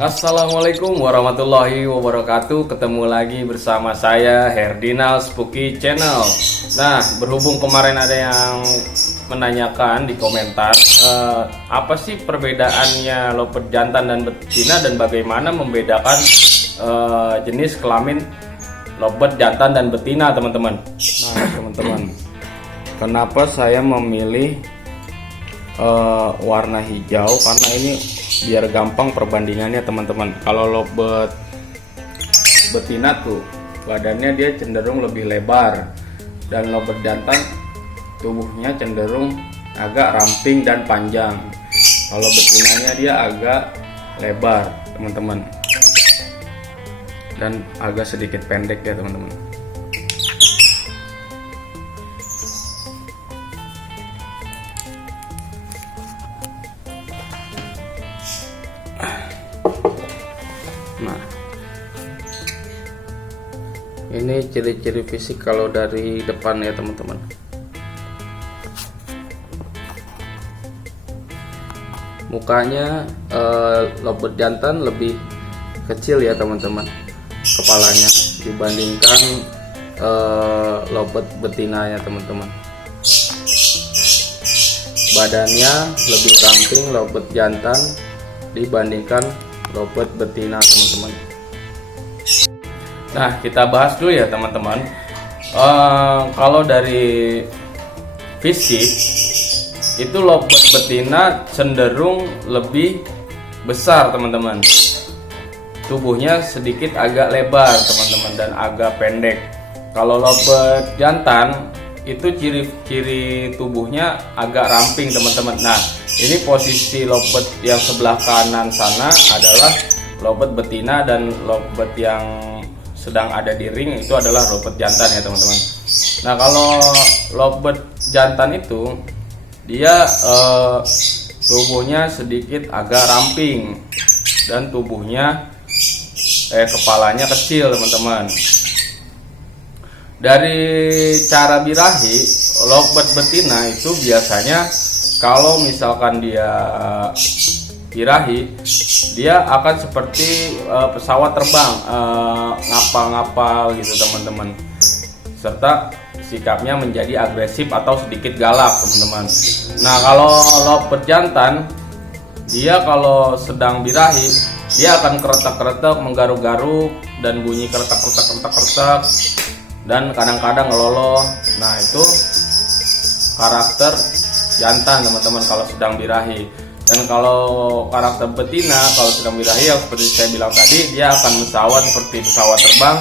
Assalamualaikum warahmatullahi wabarakatuh. Ketemu lagi bersama saya Herdinal Spooky Channel. Nah, berhubung kemarin ada yang menanyakan di komentar, apa sih perbedaannya lovebird jantan dan betina dan bagaimana membedakan jenis kelamin lovebird jantan dan betina, teman-teman. Nah, teman-teman, kenapa saya memilih warna hijau? Karena ini biar gampang perbandingannya, teman-teman. Kalau lovebird betina tuh badannya dia cenderung lebih lebar, dan lovebird jantan tubuhnya cenderung agak ramping dan panjang. Kalau betinanya dia agak lebar, teman-teman, dan agak sedikit pendek ya, teman-teman. Nah, ini ciri-ciri fisik kalau dari depan ya, teman-teman. Mukanya lovebird jantan lebih kecil ya, teman-teman, kepalanya dibandingkan lovebird betina ya, teman-teman. Badannya lebih ramping lovebird jantan dibandingkan lovebird betina, teman-teman. Nah, kita bahas dulu ya, teman-teman. Kalau dari fisik itu lovebird betina cenderung lebih besar, teman-teman. Tubuhnya sedikit agak lebar, teman-teman, dan agak pendek. Kalau lovebird jantan itu ciri-ciri tubuhnya agak ramping, teman-teman. Nah, ini posisi lovebird yang sebelah kanan sana adalah lovebird betina, dan lovebird yang sedang ada di ring itu adalah lovebird jantan ya, teman-teman. Nah, kalau lovebird jantan itu dia tubuhnya sedikit agak ramping dan kepalanya kecil, teman-teman. Dari cara birahi lovebird betina itu biasanya kalau misalkan dia birahi, dia akan seperti pesawat terbang, ngapal-ngapal gitu, teman-teman, serta sikapnya menjadi agresif atau sedikit galak, teman-teman. Nah, kalau lovebird jantan, dia kalau sedang birahi dia akan keretak-keretak, menggaruk-garuk, dan bunyi keretak-keretak, dan kadang-kadang ngeloloh. Nah, itu karakter jantan, teman-teman, kalau sedang birahi. Dan kalau karakter betina kalau sedang birahi, yang seperti saya bilang tadi, dia akan pesawat seperti pesawat terbang,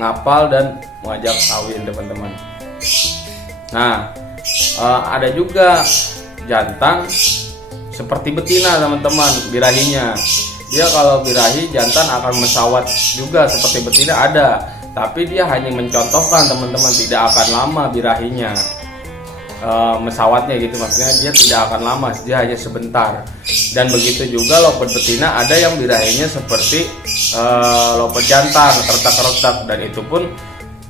ngapal, dan mengajak kawin, teman-teman. Nah, ada juga jantan seperti betina, teman-teman, birahinya. Dia kalau birahi jantan akan pesawat juga seperti betina, ada, tapi dia hanya mencontohkan, teman-teman, tidak akan lama birahinya. Mesawatnya gitu, maksudnya dia tidak akan lama, dia hanya sebentar. Dan begitu juga lovebird betina, ada yang birahinya seperti lovebird jantan, keretak-keretak, dan itu pun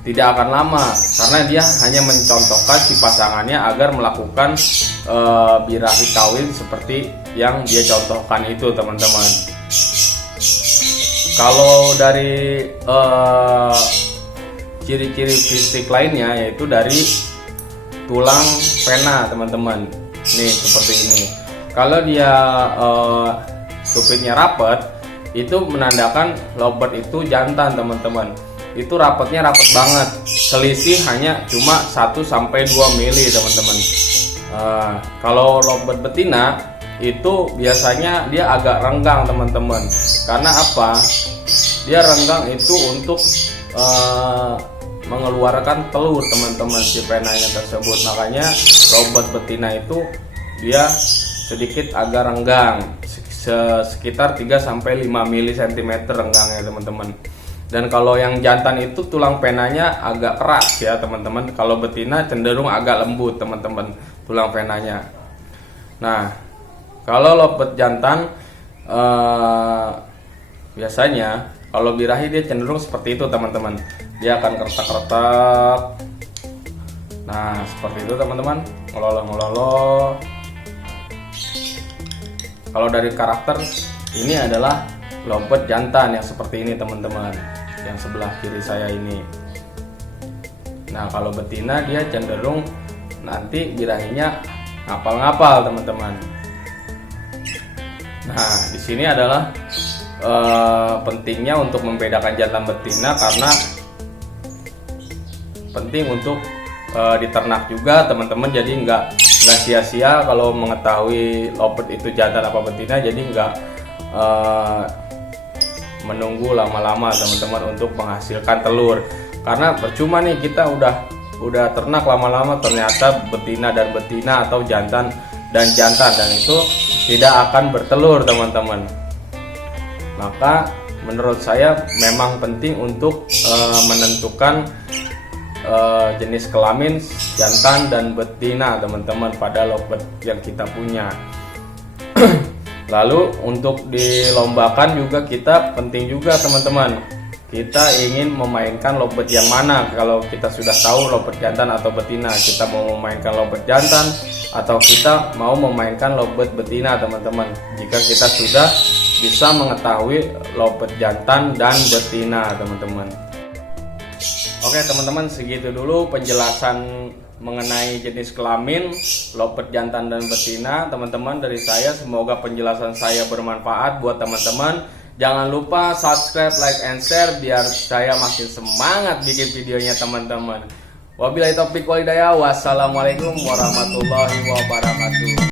tidak akan lama karena dia hanya mencontohkan si pasangannya agar melakukan birahi kawin seperti yang dia contohkan itu, teman-teman. Kalau dari ciri-ciri fisik lainnya, yaitu dari tulang pena, teman-teman. Nih, seperti ini. Kalau dia supitnya rapat, itu menandakan lovebird itu jantan, teman-teman. Itu rapatnya rapat banget, selisih hanya cuma 1-2 mili, teman-teman. Kalau lovebird betina itu biasanya dia agak renggang, teman-teman. Karena apa? Dia renggang itu untuk mengeluarkan telur, teman-teman, si penanya tersebut. Makanya lovebird betina itu dia sedikit agak renggang, sekitar 3-5 cm renggangnya, teman-teman. Dan kalau yang jantan itu tulang penanya agak keras ya, teman-teman. Kalau betina cenderung agak lembut, teman-teman, tulang penanya. Nah, kalau lovebird jantan biasanya kalau birahi dia cenderung seperti itu, teman-teman. Dia akan keretak-keretak. Nah, seperti itu, teman-teman, ngeloloh-ngeloloh. Kalau dari karakter ini adalah lovebird jantan yang seperti ini teman-teman, yang sebelah kiri saya ini. Nah kalau betina dia cenderung nanti birahinya ngapal-ngapal teman-teman. Nah di sini adalah pentingnya untuk membedakan jantan betina, karena penting untuk diternak juga teman-teman, jadi nggak sia-sia kalau mengetahui lovebird itu jantan apa betina, jadi nggak menunggu lama-lama teman-teman untuk menghasilkan telur, karena percuma nih kita udah ternak lama-lama ternyata betina dan betina atau jantan dan jantan, dan itu tidak akan bertelur teman-teman. Maka menurut saya memang penting untuk menentukan jenis kelamin jantan dan betina teman-teman pada lovebird yang kita punya. Lalu untuk dilombakan juga kita penting juga teman-teman, kita ingin memainkan lovebird yang mana. Kalau kita sudah tahu lovebird jantan atau betina, kita mau memainkan lovebird jantan atau kita mau memainkan lovebird betina teman-teman, jika kita sudah bisa mengetahui lovebird jantan dan betina teman-teman. Oke teman-teman, segitu dulu penjelasan mengenai jenis kelamin lovebird jantan dan betina teman-teman dari saya. Semoga penjelasan saya bermanfaat buat teman-teman. Jangan lupa subscribe, like, and share biar saya makin semangat bikin videonya teman-teman. Wabillahi taufiq wal hidayah. Wassalamualaikum warahmatullahi wabarakatuh.